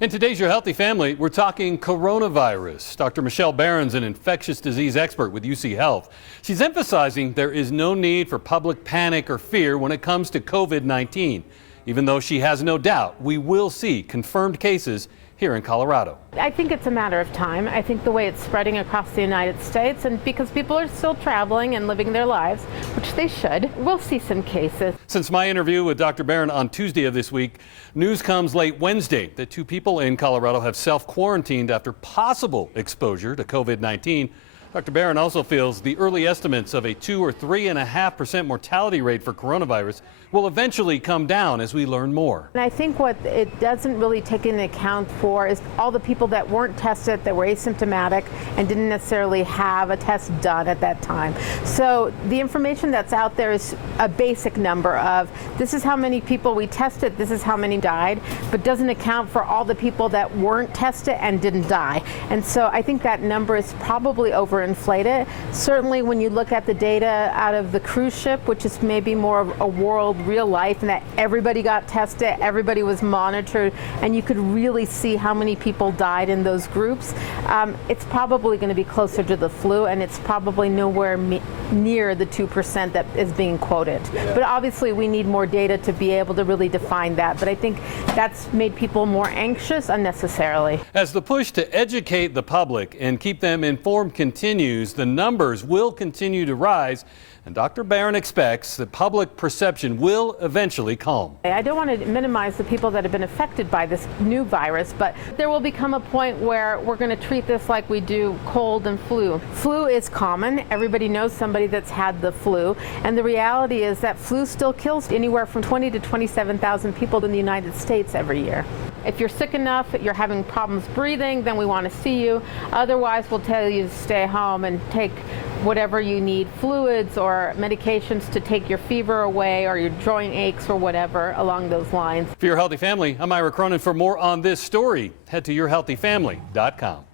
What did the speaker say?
In today's Your Healthy Family, we're talking coronavirus. Dr. Michelle Barron's an infectious disease expert with UC Health. She's emphasizing there is no need for public panic or fear when it comes to COVID-19, even though she has no doubt we will see confirmed cases here in Colorado. I think it's a matter of time. I think the way it's spreading across the United States, and because people are still traveling and living their lives, which they should, we'll see some cases. Since my interview with Dr. Barron on Tuesday of this week, news comes late Wednesday that 2 people in Colorado have self-quarantined after possible exposure to COVID-19. Dr. Barron also feels the early estimates of a 2 or 3.5% mortality rate for coronavirus will eventually come down as we learn more. And I think what it doesn't really take into account for is all the people that weren't tested, that were asymptomatic and didn't necessarily have a test done at that time. So the information that's out there is a basic number of this is how many people we tested, this is how many died, but doesn't account for all the people that weren't tested and didn't die. And so I think that number is probably overinflated. Certainly when you look at the data out of the cruise ship, which is maybe more of a world real life, and that everybody got tested, everybody was monitored, and you could really see how many people died in those groups. It's probably going to be closer to the flu, and it's probably nowhere near the 2% that is being quoted. But obviously we need more data to be able to really define that. But I think that's made people more anxious unnecessarily. As the push to educate the public and keep them informed continues, the numbers will continue to rise. And Dr. Barron expects that public perception will eventually calm. I don't want to minimize the people that have been affected by this new virus, but there will become a point where we're going to treat this like we do cold and flu. Flu is common. Everybody knows somebody that's had the flu. And the reality is that flu still kills anywhere from 20 to 27,000 people in the United States every year. If you're sick enough, you're having problems breathing, then we want to see you. Otherwise, we'll tell you to stay home and take whatever you need, fluids or medications to take your fever away or your joint aches or whatever along those lines. For Your Healthy Family, I'm Ira Cronin. For more on this story, head to yourhealthyfamily.com.